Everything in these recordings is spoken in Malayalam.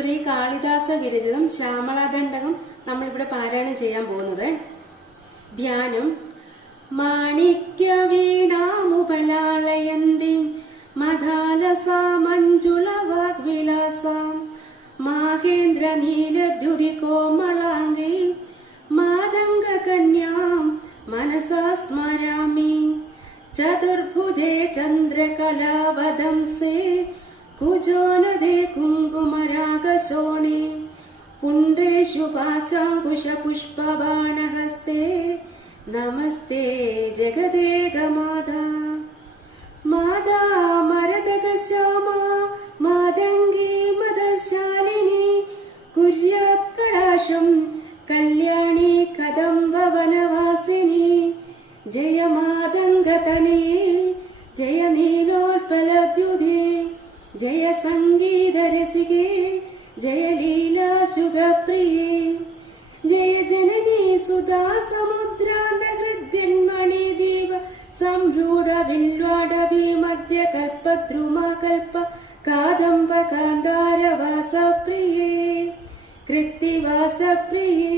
ശ്രീ കാളിദാസ വിരചിതം ശ്യാമളദണ്ഡകം നമ്മളിവിടെ പാരായണം ചെയ്യാൻ പോകുന്നത്. ധ്യാനം. മാണിക്യ വീണാമുപലാളയന്തി മധാലസാമഞ്ജുളവാഗ്വിലാസാം മാഹേന്ദ്ര നീലദ്യുതി കോമളാംഗീ മാതംഗകന്യാം മനസാ സ്മരാമി. ചതുർഭുജേ ചന്ദ്രകലാവദംസേ കുജോനദേ കുങ്കുമരാഗശോണേ പുണ്ഡ്രേഷു പാശാങ്കുശപുഷ്പബാണഹസ്തേ നമസ്തേ ജഗദേകമാതാ. മാതാ മരതകശ്യാമാ മാതംഗീ മദശാലിനി കുര്യാത് കടാശം കല്യാണി കദംബവനവാസിനി. ജയ മാതംഗതനയേ ജയ നീലോത്പലദ്യുതേ ജയ സംഗീതരസികേ ജയ ലീലാശുഗപ്രിയേ ജയ ജനനീ സുധാ സമുദ്രാന്തഹൃദ്യന്മണി ദീപ സംരൂഢ വില്വാടവി മധ്യ കൽപദ്രുമാകൽപ കാദംബ കാന്താരവാസപ്രിയേ കൃത്തിവാസപ്രിയേ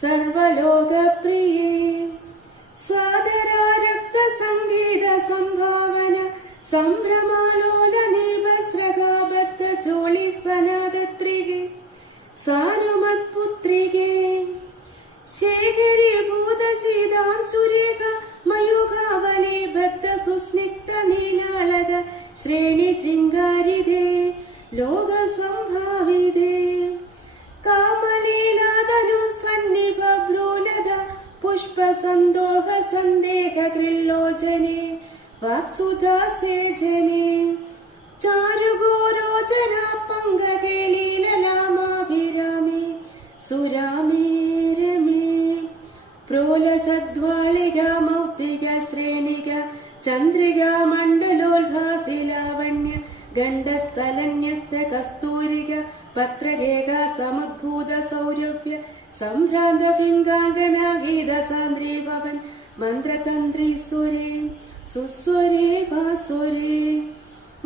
സർവലോകപ്രിയേ. സാദരാരക്ത സംഗീത സംഭാവന സംഭ്രമാലോല നീവസ്രഗാബദ്ധ ചോളി സനാദത്രികേ സാനുമത്പുത്രികേ ശേഖരീഭൂത സീതാം സുരേഖ മയൂഖാവലേ ബദ്ധ സുസ്നിഗ്ധ നീലാളക ശ്രേണി ശൃംഗാരിതേ ലോക സംഭാവിതേ. കാമലീലാതനു സന്നിഭ ഭ്രൂലത പുഷ്പ സന്തോഹ സന്ദേഹ ഗൃല്ലോചനേ വാക്സുധാസേജനേ ചാരുഗോരോചന പങ്കകേ ലീലലാമാഭിരാമേ സുരാമേ രമേ. പ്രോലസദ്വാളിക മൗക്തിക ശ്രേണിക ചന്ദ്രിക മണ്ഡലോത്ഭാസി ലാവണ്യ ഗണ്ഡസ്ഥലന്യസ്ത കസ്തൂരിക പത്രരേഖ സമുദ്ഭൂത സൗരഭ്യ സംഭ്രാന്ത പിംഗാംഗന ഗീത സാന്ദ്രീ ഭവൻ മന്ത്രതന്ത്രീശ്വരേ സുസ്വരേ ഭാസ്വരേ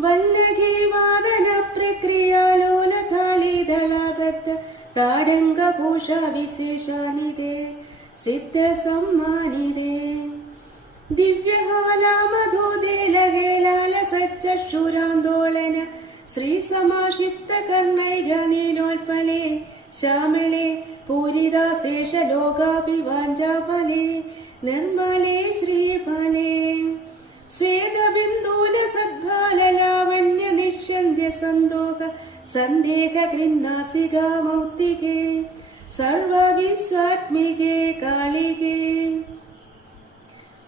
വല്ലഗീ വാദന പ്രക്രിയാലോലതാളീദളാഗത താടംഗഭൂഷ വിശേഷാനിതേ സിദ്ധ സമ്മാനിതേ. ദിവ്യഹാലാമധോദേലഹേലാല സച്ചക്ഷുരാന്തോളന ശ്രീസമാഷിപ്ത കർമ്മൈക നീലോൽപലേ ശ്യാമളേ പൂരിതാശേഷ ലോകാഭിവാഞ്ചാഫലേ നിർമ്മലേ ശ്രീഫലേ. ശ്വേതബിന്ദൂല സദ്ഭാലലാവണ്യ നിഷ്യന്ത്യ സന്തോഹ സന്ദേഹ ഗൃന്നാസിക മൗക്തികേ സർവവിശ്വാത്മികേ കാളികേ.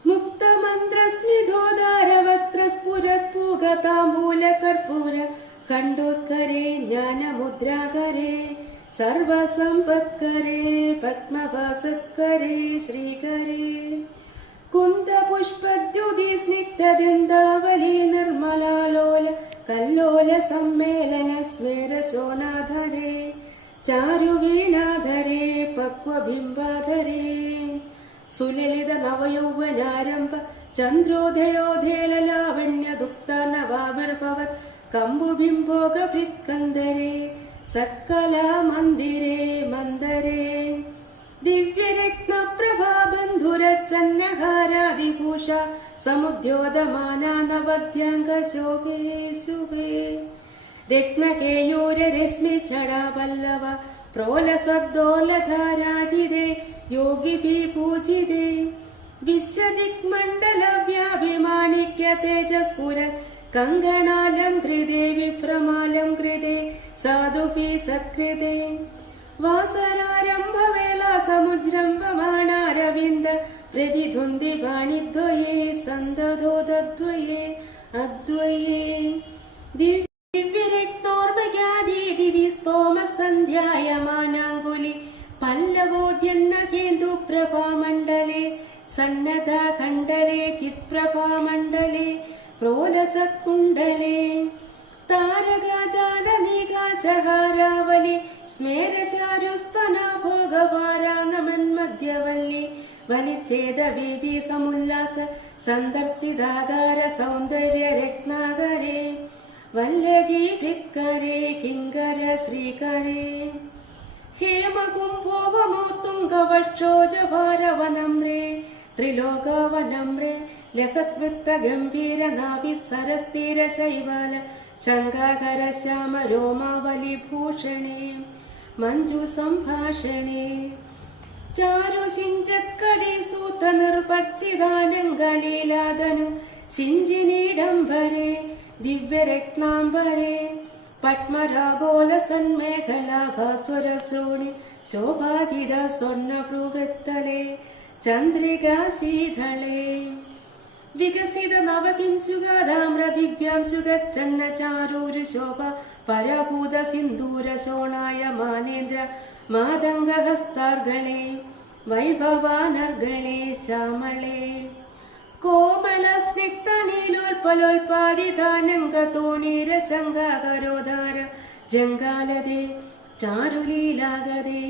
മുക്തമന്ത്രസ്മിതോദാരവത്ര സ്ഫുരത്പൂഗതാംബൂല കർപ്പൂര ഖണ്ഡോത്കരേ ജ്ഞാനമുദ്രാകരേ സർവസമ്പത്കരേ പത്മഭാസത്കരേ ശ്രീകരേ. കുന്തപുഷ്പദ്യുതി സ്നിഗ്ധദന്താവലി നിർമ്മലാലോല കല്ലോല സമ്മേളന സ്മേരശോനാധരേ ചാരുവീണാധരേ പക്വബിംബാധരേ. സുലളിത നവയൗവനാരംഭ ചന്ദ്രോദയോധേലലാവണ്യ ദുക്ത നവാവിർഭവത് കമ്പുബിംബോഗഭിത്കന്ദരേ സത്കലാ മന്ദിരേ മന്ദരേ. ദിവ്യരത്നപ്രഭാബന്ധുരച്ചന്നഹാരാദിഭൂഷ സമുദ്യോതമാന നവദ്യാംഗ ശോഭേ ശുഭേ. രത്നകേയൂരരശ്മി ഛടാപല്ലവ പ്രോലസദ്ദോലധാരാജിതേ യോഗിഭി പൂജിതേ. വിശ്വദിക്മണ്ഡലവ്യാഭിമാണിക്യ തേജസ്ഫുര കങ്കണാലം കൃതേ വിഭ്രമാലം കൃതേ സാധുഭി സത്കൃതേ. വാസരാരംഭവേള സമുജ്രംഭമാണാരവിന്ദ പ്രതിധുന്തി വാണിദ്വയേ സന്തതോദ്വയേ അദ്വയേ. ദിവ്യരക്തോർമയാദീതി സ്തോമ സന്ധ്യായമാനാങ്കുലി പല്ലവോദ്യന്ന കേന്ദു പ്രഭാമണ്ഡലേ സന്നദ്ധാ ഖണ്ഡലേ ചിത്പ്രഭാമണ്ഡലേ പ്രോലസത്കുണ്ഡലേ. താരകാജാലനികാശഹാരാവലി സ്മേരചാരുസ്തനാ ഭോഗവാരാംഗമന്മധ്യവല്ലി വലിച്ഛേദ വീജി സമുല്ലാസ സന്ദർശിതാകാര സൗന്ദര്യ രത്നാകരേ വല്ലഗീഭിക്കരേ കിങ്കര ശ്രീകരേ ഹേമകുംഭോപമോത്തുംഗവക്ഷോജഭാരവനമ്രേ ത്രിലോകവനമ്രേ ലസത്വൃത്ത ഗംഭീര നാഭി സരസ്ഥിര ശൈവാല ശങ്കാകര ശ്യാമ രോമാവലിഭൂഷണേ മഞ്ജു സംഭാഷണേ ചാരു സിഞ്ചക്കടി സൂത നിർപത്സിതാനംഗലീലാദനു സിഞ്ചിനീഡംബരേ ദിവ്യരത്നാംബരേ പത്മരാഗോല സന്മേഖലാഭാസുരശ്രോണി ശോഭാജിത സ്വർണഭ്രൂവൃത്തലേ ചന്ദ്രികാസീതളേ വികസിത നവകിംസുഗാധാമ്ര ദിവ്യാംശുഗച്ഛന്ന ചാരൂരു ശോഭ പരഭൂത സിന്ദൂര ശോണായ മാനേന്ദ്ര മാതംഗഹസ്താർഗളേ വൈഭവാനർഗളേ ശ്യാമളേ കോമള സ്നിഗ്ധ നീലോൽപലോൽപാദിതാനംഗതോണീരശങ്കാകരോധാര ജംഗാലതേ ചാരുലീലാഗതേ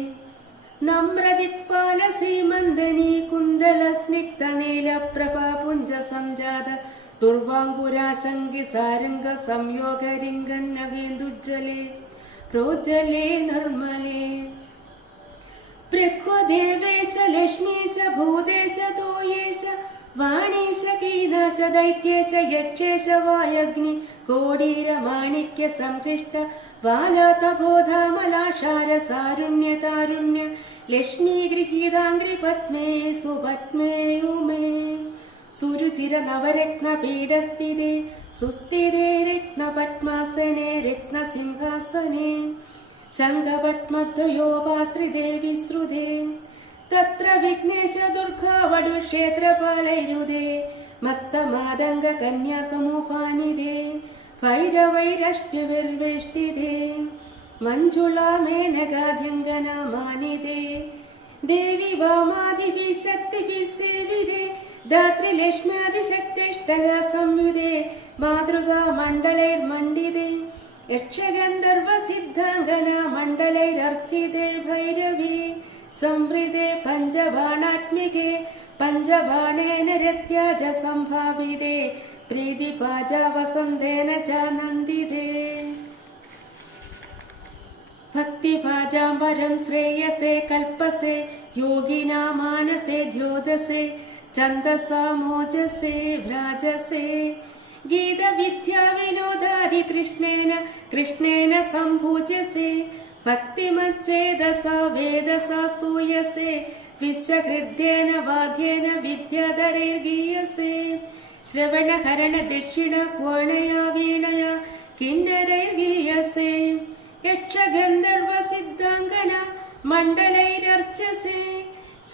നമ്രദിക്പാല സീമന്ദനീ കുന്തള സ്നിഗ്ധ നീലപ്രഭാ പുഞ്ച സംജാത ദുർവാങ്കുരാസംഗി സാരംഗ സംയോഗരിംഗന്നഹേന്ദുജ്ജലേ പ്രോജ്ജലേ നിർമ്മലേ പൃഥ്വദേവേശ ലക്ഷ്മീശ ഭൂതേശ തോയേശ വാണീശ കീനാശ ദൈത്യേശ യക്ഷേശ വായഗ്നി കോടീര മാണിക്യ സംകൃഷ്ട വാലാതബോധാമലാക്ഷാര സാരുണ്യ താരുണ്യ ലക്ഷ്മീ ഗൃഹീതാംഗ്രി പത്മേ സുപത്മേ ഉമേ സുരുചിര നവരത്ന പീഠസ്ഥിതേ സുസ്ഥിരേ രത്നപത്മാസനേ രത്നസിംഹാസനേ ശംഖപത്മദ്വയോപാശ്രിതേ വിശ്രുതേ തത്ര വിഘ്നേശ ദുർഗാവടുക്ഷേത്രപാലൈരുതേ മത്തമാതംഗ കന്യാസമൂഹാനിതേ ഭൈരവൈരഷ്ട്യവിർവേഷ്ടിതേ മഞ്ജുളാ മേനകാദ്യംഗനാമാനിതേ ദേവി വാമാദിഭിः ശക്തിഭിः സേവിതേ ധാത്രി ലക്ഷ്മ്യാദിശക്തിഷ്ടക സംയുതേ മാതൃകാ മണ്ഡലൈർമണ്ഡിതേ യക്ഷഗന്ധർവ സിദ്ധാംഗനാ മണ്ഡലൈരർച്ചിതേ ഭൈരവി സംവൃതേ പഞ്ചബാണാത്മികേ പഞ്ചബാണേന രത്യാജ സംഭാവിതേ പ്രീതിപാജ വസന്തേന ച നന്ദിതേ ഭക്തിഭാജാംബരം ശ്രേയസേ കൽപ്പസേ യോഗിനാ മാനസേ ദ്യോതസേ ഛന്ദസാ മോജസേ ഭ്രാജസേ ഗീതവിദ്യാ വിനോദാദി കൃഷ്ണേന സംഭൂജ്യസേ ഭക്തിമच्चेदसा വേദസാ സ്തൂയസേ വിശ്വഹൃദ്യേന വാദ്യേന വിദ്യാധരേ ഗീയസേ ശ്രവണഹരണ ദക്ഷിണ ക്വാണയാ വീണയാ കിന്നരൈർഗീയസേ യക്ഷഗന്ധർവ സിദ്ധാംഗന മണ്ഡലൈരർച്ചസേ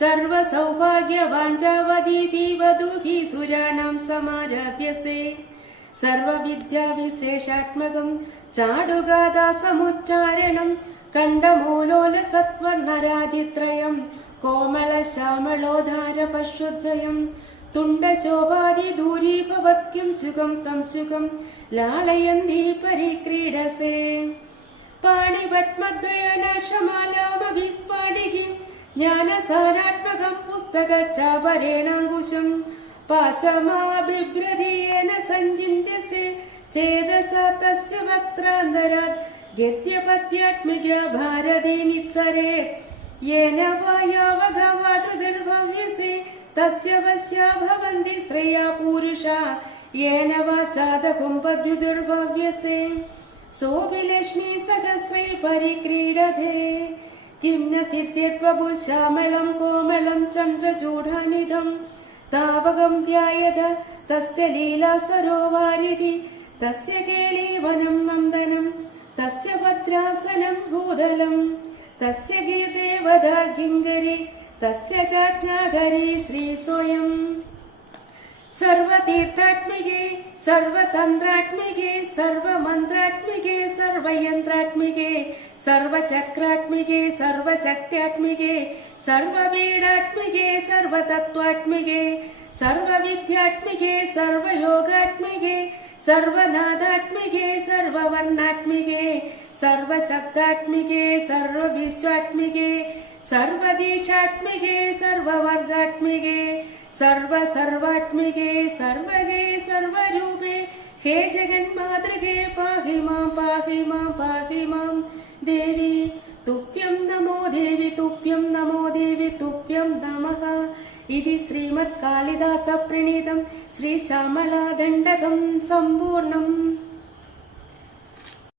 സർവസൗഭാഗ്യവാഞ്ചാവതീഭിः വധൂഭിः സുരാണാം സമാരാധ്യസേ സർവവിദ്യാവിശേഷാത്മകം ചാടുഗാഥാസമുച്ചാരണം കണ്ഡമൂലോലസത്വർണരാജിത്രയം കോമളശ്യാമളോധാര പശുദ്വയം തുണ്ടശോഭാദിദൂരീഭവത്കിം സുഖം തം സുഖം ലാളയന്തി പരിക്രീഡസേ പാണിപത്മദ്വയനാക്ഷമാലാമഭിസ്ഫാടികി ജ്ഞാനസാരാത്മകം പുസ്തകച്ചാപരേണാങ്കുശം പാശമാബിഭ്രതീയേന സഞ്ചിന്യസേ ചേതസാ തസ്യ വക്ത്രാന്തരാത് ഗദ്യപദ്യാത്മിക ഭാരതീ നിച്ഛരേത് യേന വായാവഗവാതൃതിർഭവ്യസേ തസ്യ വസ്യാ ഭവന്തി ശ്രേയാ പൂരുഷാ യേന വാ സാധകുംപദ്യുതിർഭവ്യസേ സോപി ലക്ഷ്മീ സഹസ്രൈ പരിക്രീഡതേ കിം ന സിദ്ധ്യത്വഭു ശ്യാമളം കോമളം ചന്ദ്രചൂഢാനിധം താവകം ധ്യായത തസ്യ ലീലാ സരോവാരിധി തസ്യ കേളീവനം നന്ദനം തസ്യ ഭദ്രാസനം ഭൂതലം തസ്യ ഗീർദേവതാ കിങ്കരി തസ്യ ചാജ്ഞാകരി ശ്രീ സ്വയം സർവതീർത്ഥാത്മികേ സർവതന്ത്രാത്മികേ സർവമന്ത്രാത്മികേ സർവയന്ത്രാത്മികേ സർവചക്രാത്മികേ സർവശക്ത്യാത്മികേ സർവപീഠാത്മികേ സർവതത്വാത്മികേ സർവവിദ്യാത്മികേ സർവയോഗാത്മികേ സർവനാദാത്മികേ സർവവർണാത്മികേ സർവശബ്ദാത്മികേ സർവവിശ്വാത്മികേ സർവദീക്ഷാത്മികേ സർവവർഗാത്മികേ സർവസർവാത്മികേ സർവഗേ സർവരൂപേ हे जगन्मातृके पाहि मां पाहि मां पाहि मां देवी तुभ्यं नमो देवी तुभ्यं नमो देवी तुभ्यं नमः इति श्रीमत्कालिदासप्रणीतं श्रीश्यामलादण्डकं सम्पूर्णम्।